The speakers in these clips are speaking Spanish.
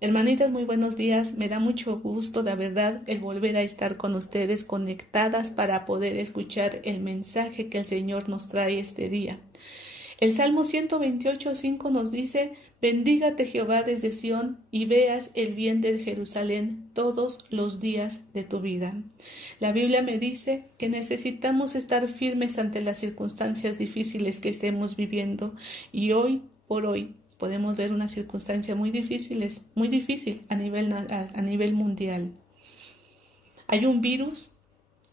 Hermanitas, muy buenos días. Me da mucho gusto, la verdad, el volver a estar con ustedes conectadas para poder escuchar el mensaje que el Señor nos trae este día. El Salmo 128:5 nos dice: Bendígate Jehová desde Sión y veas el bien de Jerusalén todos los días de tu vida. La Biblia me dice que necesitamos estar firmes ante las circunstancias difíciles que estemos viviendo, y hoy por hoy podemos ver una circunstancia muy difícil a nivel mundial. Hay un virus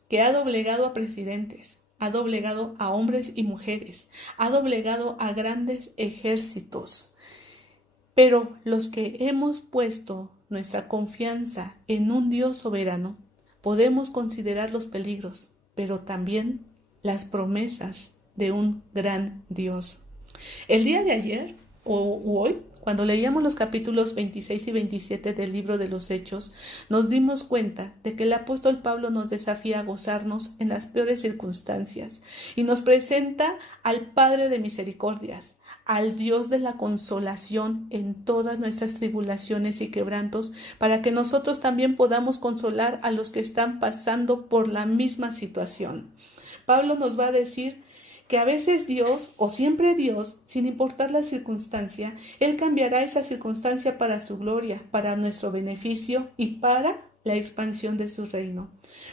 que ha doblegado a presidentes, ha doblegado a hombres y mujeres, ha doblegado a grandes ejércitos. Pero los que hemos puesto nuestra confianza en un Dios soberano, podemos considerar los peligros, pero también las promesas de un gran Dios. El día de ayer o hoy, cuando leíamos los capítulos 26 y 27 del libro de los Hechos, nos dimos cuenta de que el apóstol Pablo nos desafía a gozarnos en las peores circunstancias y nos presenta al Padre de misericordias, al Dios de la consolación en todas nuestras tribulaciones y quebrantos, para que nosotros también podamos consolar a los que están pasando por la misma situación. Pablo nos va a decir que a veces Dios, o siempre Dios, sin importar la circunstancia, Él cambiará esa circunstancia para su gloria, para nuestro beneficio y para la expansión de su reino.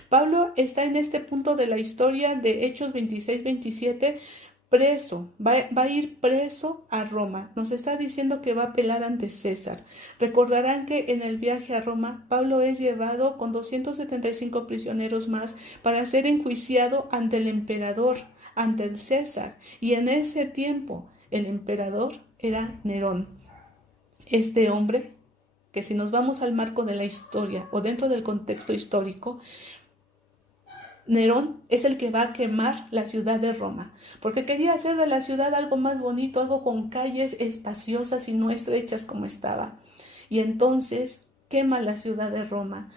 Pablo está en este punto de la historia de Hechos 26-27, preso, va a ir preso a Roma. Nos está diciendo que va a apelar ante César. Recordarán que en el viaje a Roma, Pablo es llevado con 275 prisioneros más para ser enjuiciado ante el emperador, ante el César, y en ese tiempo el emperador era Nerón. Este hombre, que si nos vamos al marco de la historia o dentro del contexto histórico, Nerón es el que va a quemar la ciudad de Roma, porque quería hacer de la ciudad algo más bonito, algo con calles espaciosas y no estrechas como estaba. Y entonces quema la ciudad de Roma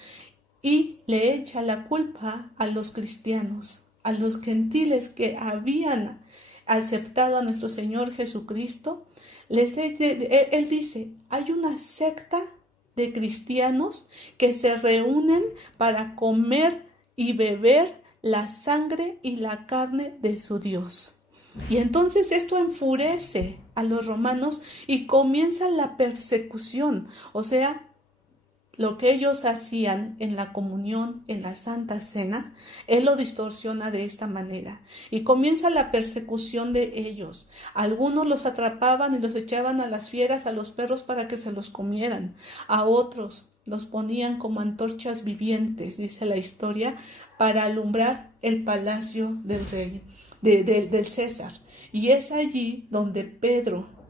y le echa la culpa a los cristianos, a los gentiles que habían aceptado a nuestro Señor Jesucristo. Él dice, hay una secta de cristianos que se reúnen para comer y beber la sangre y la carne de su Dios. Y entonces esto enfurece a los romanos y comienza la persecución, o sea, lo que ellos hacían en la comunión, en la Santa Cena, Él lo distorsiona de esta manera. Y comienza la persecución de ellos. Algunos los atrapaban y los echaban a las fieras, a los perros, para que se los comieran. A otros los ponían como antorchas vivientes, dice la historia, para alumbrar el palacio del rey, del César. Y es allí donde Pedro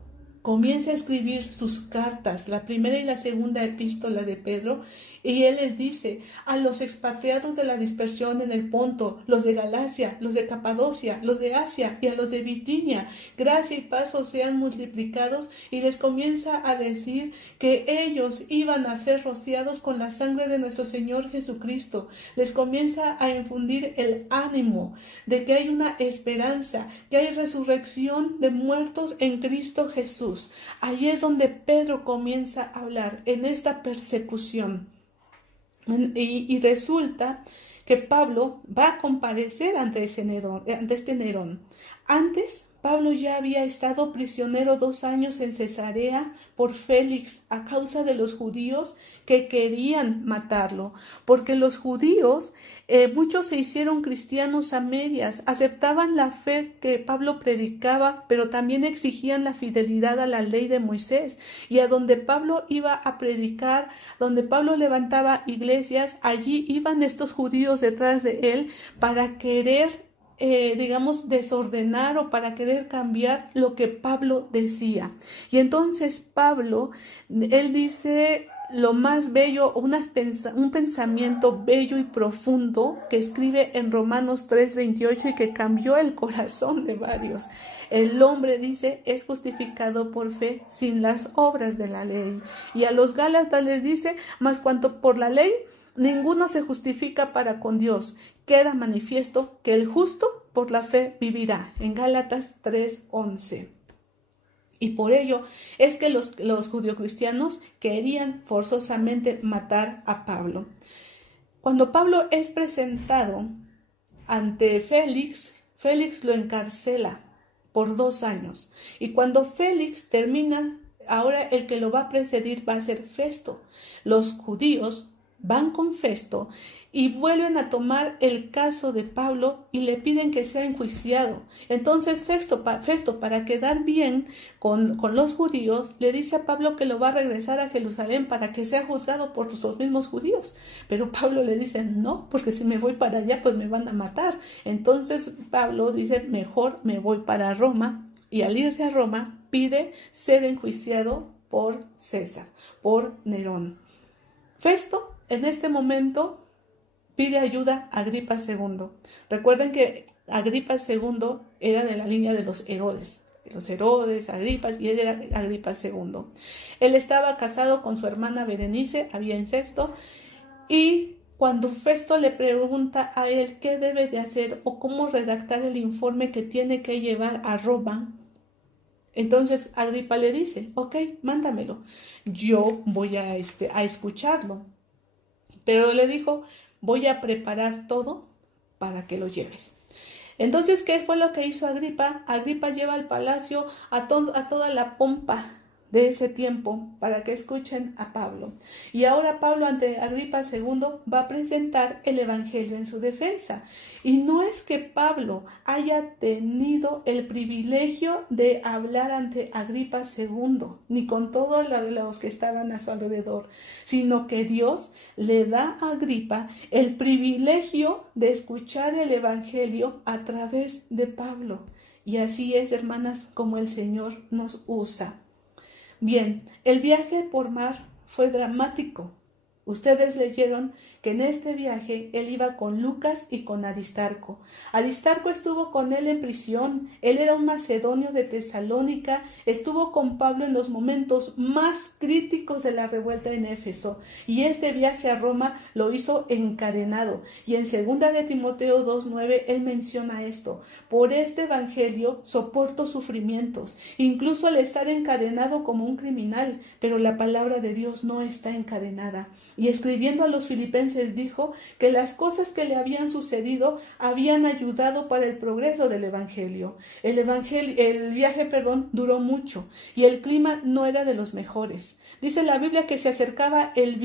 comienza a escribir sus cartas, la primera y la segunda epístola de Pedro, y él les dice a los expatriados de la dispersión en el Ponto, los de Galacia, los de Capadocia, los de Asia y a los de Bitinia, gracia y paz os sean multiplicados, y les comienza a decir que ellos iban a ser rociados con la sangre de nuestro Señor Jesucristo. Les comienza a infundir el ánimo de que hay una esperanza, que hay resurrección de muertos en Cristo Jesús. Ahí es donde Pedro comienza a hablar en esta persecución. Y resulta que Pablo va a comparecer ante este Nerón. Antes, Pablo ya había estado prisionero 2 años en Cesarea por Félix a causa de los judíos que querían matarlo, porque los judíos, muchos se hicieron cristianos a medias, aceptaban la fe que Pablo predicaba, pero también exigían la fidelidad a la ley de Moisés. Y a donde Pablo iba a predicar, donde Pablo levantaba iglesias, allí iban estos judíos detrás de él para querer desordenar o para querer cambiar lo que Pablo decía. Y entonces Pablo, él dice lo más bello, un pensamiento bello y profundo que escribe en Romanos 3:28 y que cambió el corazón de varios. El hombre, dice, es justificado por fe sin las obras de la ley. Y a los Gálatas les dice, mas cuanto por la ley, ninguno se justifica para con Dios. Queda manifiesto que el justo por la fe vivirá. En Gálatas 3:11. Y por ello es que los judeocristianos querían forzosamente matar a Pablo. Cuando Pablo es presentado ante Félix, Félix lo encarcela por 2 años. Y cuando Félix termina, ahora el que lo va a precedir va a ser Festo. Los judíos van con Festo y vuelven a tomar el caso de Pablo y le piden que sea enjuiciado. Entonces Festo, para quedar bien con los judíos, le dice a Pablo que lo va a regresar a Jerusalén para que sea juzgado por los mismos judíos. Pero Pablo le dice, no, porque si me voy para allá, pues me van a matar. Entonces Pablo dice, mejor me voy para Roma, y al irse a Roma pide ser enjuiciado por César, por Nerón. Festo, en este momento, pide ayuda a Agripa II. Recuerden que Agripa II era de la línea de los Herodes, Agripas, y él era Agripa II. Él estaba casado con su hermana Berenice, había incesto, y cuando Festo le pregunta a él qué debe de hacer o cómo redactar el informe que tiene que llevar a Roma, entonces Agripa le dice, ok, mándamelo, yo voy a escucharlo. Pero le dijo, voy a preparar todo para que lo lleves. Entonces, ¿qué fue lo que hizo Agripa? Agripa lleva al palacio a toda la pompa de ese tiempo para que escuchen a Pablo. Y ahora Pablo ante Agripa II va a presentar el evangelio en su defensa. Y no es que Pablo haya tenido el privilegio de hablar ante Agripa II, ni con todos los que estaban a su alrededor, sino que Dios le da a Agripa el privilegio de escuchar el evangelio a través de Pablo. Y así es, hermanas, como el Señor nos usa. Bien, el viaje por mar fue dramático. Ustedes leyeron que en este viaje él iba con Lucas y con Aristarco. Aristarco estuvo con él en prisión. Él era un macedonio de Tesalónica. Estuvo con Pablo en los momentos más críticos de la revuelta en Éfeso. Y este viaje a Roma lo hizo encadenado. Y en 2 de Timoteo 2:9 él menciona esto. Por este evangelio soporto sufrimientos, incluso al estar encadenado como un criminal. Pero la palabra de Dios no está encadenada. Y escribiendo a los filipenses dijo que las cosas que le habían sucedido habían ayudado para el progreso del evangelio. El viaje, duró mucho y el clima no era de los mejores. Dice la Biblia que se acercaba el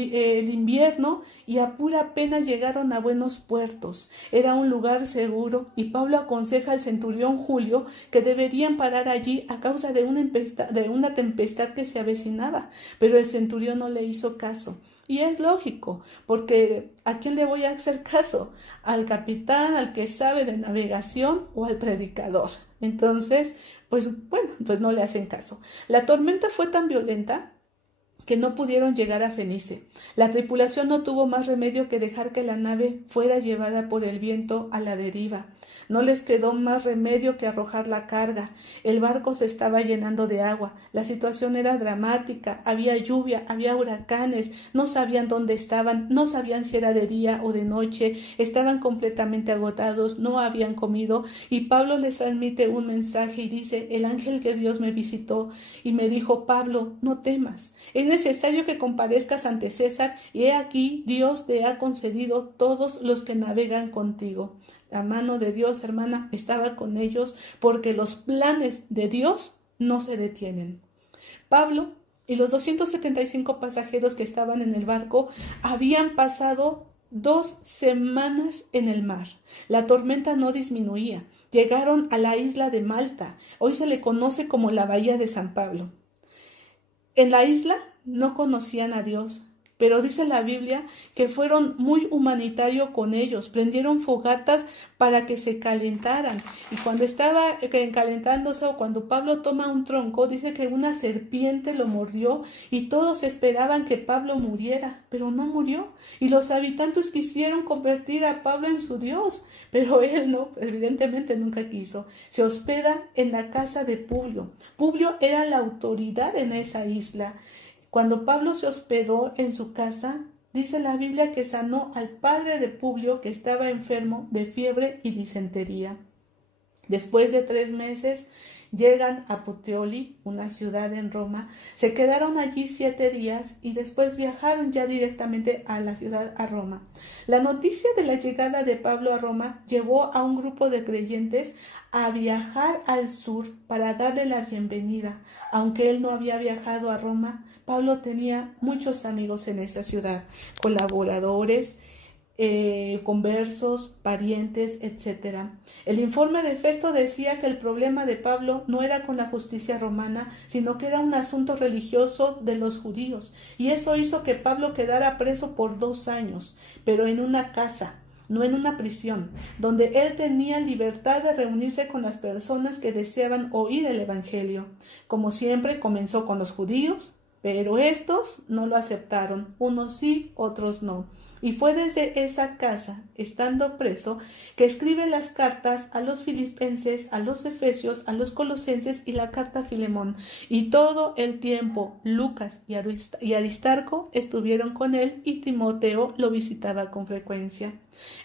invierno y a pura pena llegaron a buenos puertos. Era un lugar seguro y Pablo aconseja al centurión Julio que deberían parar allí a causa de una tempestad que se avecinaba. Pero el centurión no le hizo caso. Y es lógico, porque ¿a quién le voy a hacer caso? ¿Al capitán, al que sabe de navegación o al predicador? Entonces, pues no le hacen caso. La tormenta fue tan violenta que no pudieron llegar a Fenice. La tripulación no tuvo más remedio que dejar que la nave fuera llevada por el viento a la deriva. No les quedó más remedio que arrojar la carga. El barco se estaba llenando de agua. La situación era dramática. Había lluvia, había huracanes. No sabían dónde estaban, no sabían si era de día o de noche. Estaban completamente agotados, no habían comido. Y Pablo les transmite un mensaje y dice, el ángel de Dios me visitó y me dijo, Pablo, no temas. Es necesario que comparezcas ante César y he aquí Dios te ha concedido todos los que navegan contigo. La mano de Dios, hermana, estaba con ellos porque los planes de Dios no se detienen. Pablo y los 275 pasajeros que estaban en el barco habían pasado 2 semanas en el mar. La tormenta no disminuía. Llegaron a la isla de Malta. Hoy se le conoce como la Bahía de San Pablo. En la isla no conocían a Dios, pero dice la Biblia que fueron muy humanitarios con ellos, prendieron fogatas para que se calentaran. Y cuando estaba calentándose o cuando Pablo toma un tronco, dice que una serpiente lo mordió y todos esperaban que Pablo muriera, pero no murió. Y los habitantes quisieron convertir a Pablo en su Dios, pero él no, evidentemente nunca quiso. Se hospeda en la casa de Publio. Publio era la autoridad en esa isla. Cuando Pablo se hospedó en su casa, dice la Biblia que sanó al padre de Publio que estaba enfermo de fiebre y disentería. Después de 3 meses Llegan a Puteoli, una ciudad en Roma, se quedaron allí 7 días y después viajaron ya directamente a la ciudad, a Roma. La noticia de la llegada de Pablo a Roma llevó a un grupo de creyentes a viajar al sur para darle la bienvenida. Aunque él no había viajado a Roma, Pablo tenía muchos amigos en esa ciudad, colaboradores, conversos, parientes, etc. El informe de Festo decía que el problema de Pablo no era con la justicia romana, sino que era un asunto religioso de los judíos, y eso hizo que Pablo quedara preso por 2 años, pero en una casa, no en una prisión, donde él tenía libertad de reunirse con las personas que deseaban oír el Evangelio. Como siempre, comenzó con los judíos, pero estos no lo aceptaron, unos sí, otros no. Y fue desde esa casa, estando preso, que escribe las cartas a los filipenses, a los efesios, a los colosenses y la carta a Filemón. Y todo el tiempo Lucas y Aristarco estuvieron con él y Timoteo lo visitaba con frecuencia.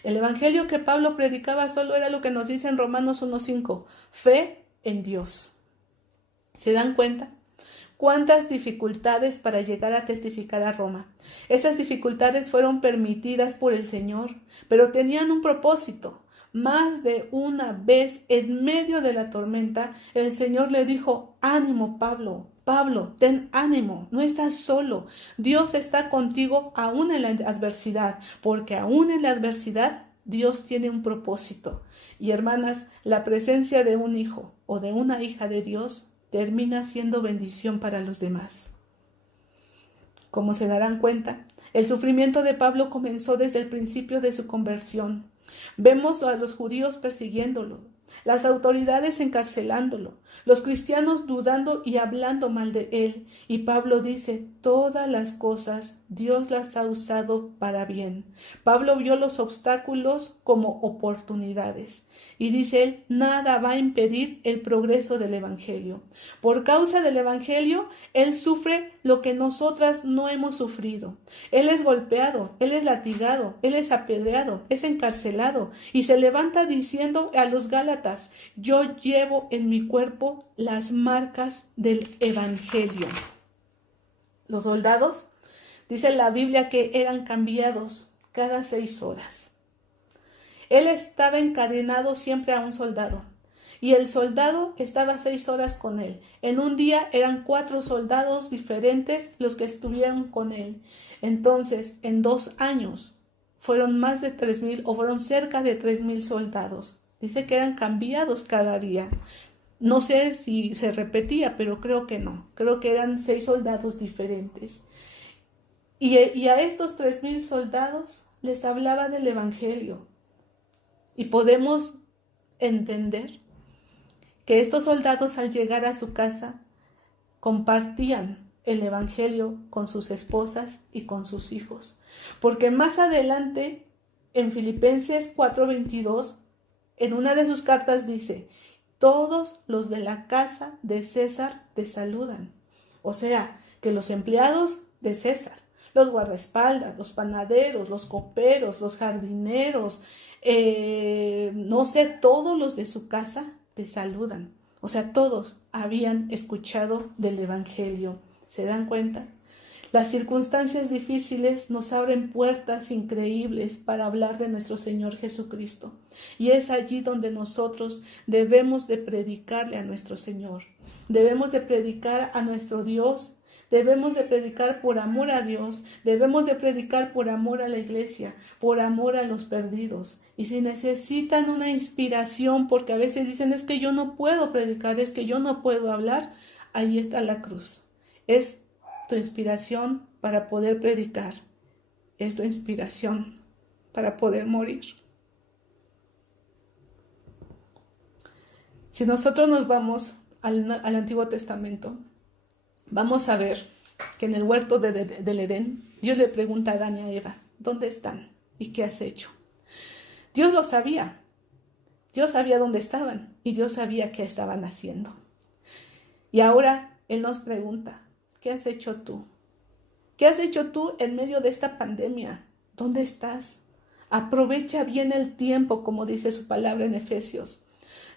El evangelio que Pablo predicaba solo era lo que nos dice en Romanos 1:5, fe en Dios. ¿Se dan cuenta? ¿Cuántas dificultades para llegar a testificar a Roma? Esas dificultades fueron permitidas por el Señor, pero tenían un propósito. Más de una vez, en medio de la tormenta, el Señor le dijo, ánimo, Pablo, Pablo, ten ánimo, no estás solo. Dios está contigo aún en la adversidad, porque aún en la adversidad Dios tiene un propósito. Y hermanas, la presencia de un hijo o de una hija de Dios termina siendo bendición para los demás. Como se darán cuenta, el sufrimiento de Pablo comenzó desde el principio de su conversión. Vemos a los judíos persiguiéndolo, las autoridades encarcelándolo, los cristianos dudando y hablando mal de él. Y Pablo dice, todas las cosas Dios las ha usado para bien. Pablo vio los obstáculos como oportunidades. Y dice él, nada va a impedir el progreso del Evangelio. Por causa del Evangelio, él sufre lo que nosotras no hemos sufrido. Él es golpeado, él es latigado, él es apedreado, es encarcelado. Y se levanta diciendo a los Gálatas, yo llevo en mi cuerpo las marcas del Evangelio. Los soldados, dice la Biblia, que eran cambiados cada 6 horas. Él estaba encadenado siempre a un soldado y el soldado estaba 6 horas con él. En un día eran 4 soldados diferentes los que estuvieron con él. Entonces, en 2 años fueron más de 3,000 o fueron cerca de 3,000 soldados. Dice que eran cambiados cada día. No sé si se repetía, pero creo que no. Creo que eran 6 soldados diferentes. Y a estos 3,000 soldados les hablaba del Evangelio. Y podemos entender que estos soldados al llegar a su casa compartían el Evangelio con sus esposas y con sus hijos. Porque más adelante, en Filipenses 4:22, en una de sus cartas dice, todos los de la casa de César te saludan. O sea, que los empleados de César, los guardaespaldas, los panaderos, los coperos, los jardineros, no sé, todos los de su casa te saludan. O sea, todos habían escuchado del Evangelio. ¿Se dan cuenta? Las circunstancias difíciles nos abren puertas increíbles para hablar de nuestro Señor Jesucristo. Y es allí donde nosotros debemos de predicarle a nuestro Señor. Debemos de predicar a nuestro Dios. Debemos de predicar por amor a Dios, debemos de predicar por amor a la iglesia, por amor a los perdidos. Y si necesitan una inspiración, porque a veces dicen, es que yo no puedo predicar, es que yo no puedo hablar, ahí está la cruz. Es tu inspiración para poder predicar, es tu inspiración para poder morir. Si nosotros nos vamos al Antiguo Testamento, vamos a ver que en el huerto del Edén, Dios le pregunta a Adán y a Eva, ¿dónde están? ¿Y qué has hecho? Dios lo sabía. Dios sabía dónde estaban y Dios sabía qué estaban haciendo. Y ahora Él nos pregunta, ¿qué has hecho tú? ¿Qué has hecho tú en medio de esta pandemia? ¿Dónde estás? Aprovecha bien el tiempo, como dice su palabra en Efesios.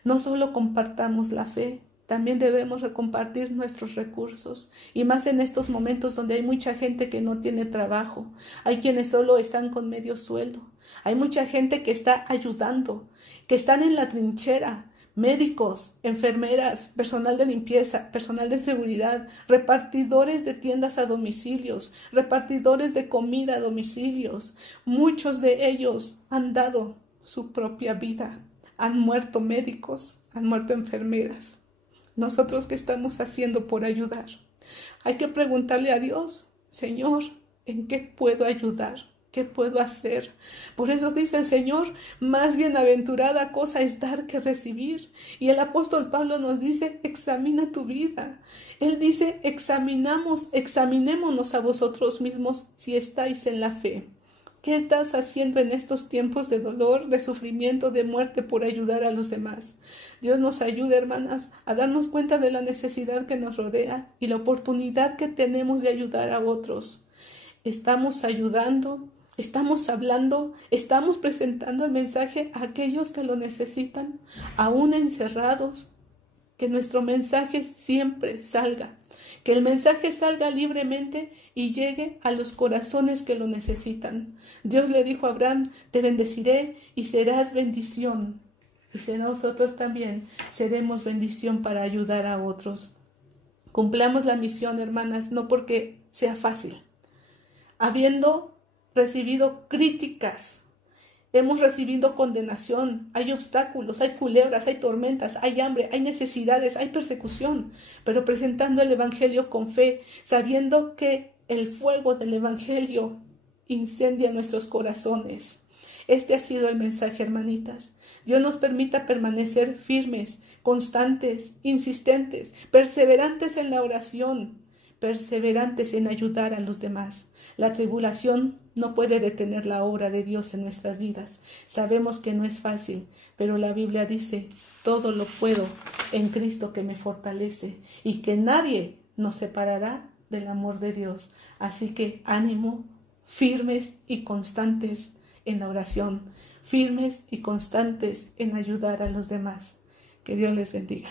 No solo compartamos la fe, también debemos compartir nuestros recursos, y más en estos momentos donde hay mucha gente que no tiene trabajo, hay quienes solo están con medio sueldo, hay mucha gente que está ayudando, que están en la trinchera, médicos, enfermeras, personal de limpieza, personal de seguridad, repartidores de tiendas a domicilios, repartidores de comida a domicilios. Muchos de ellos han dado su propia vida, han muerto médicos, han muerto enfermeras. ¿Nosotros qué estamos haciendo por ayudar? Hay que preguntarle a Dios, Señor, ¿en qué puedo ayudar? ¿Qué puedo hacer? Por eso dice el Señor, más bienaventurada cosa es dar que recibir. Y el apóstol Pablo nos dice, examina tu vida. Él dice, examinémonos a vosotros mismos si estáis en la fe. ¿Qué estás haciendo en estos tiempos de dolor, de sufrimiento, de muerte por ayudar a los demás? Dios nos ayude, hermanas, a darnos cuenta de la necesidad que nos rodea y la oportunidad que tenemos de ayudar a otros. Estamos ayudando, estamos hablando, estamos presentando el mensaje a aquellos que lo necesitan, aún encerrados. Que nuestro mensaje siempre salga, que el mensaje salga libremente y llegue a los corazones que lo necesitan. Dios le dijo a Abraham, te bendeciré y serás bendición. Y nosotros también seremos bendición para ayudar a otros. Cumplamos la misión, hermanas, no porque sea fácil. Habiendo recibido críticas, hemos recibido condenación, hay obstáculos, hay culebras, hay tormentas, hay hambre, hay necesidades, hay persecución, pero presentando el Evangelio con fe, sabiendo que el fuego del Evangelio incendia nuestros corazones. Este ha sido el mensaje, hermanitas. Dios nos permita permanecer firmes, constantes, insistentes, perseverantes en la oración, perseverantes en ayudar a los demás. La tribulación no puede detener la obra de Dios en nuestras vidas. Sabemos que no es fácil, pero la Biblia dice, todo lo puedo en Cristo que me fortalece, y que nadie nos separará del amor de Dios. Así que ánimo, firmes y constantes en la oración, firmes y constantes en ayudar a los demás. Que Dios les bendiga.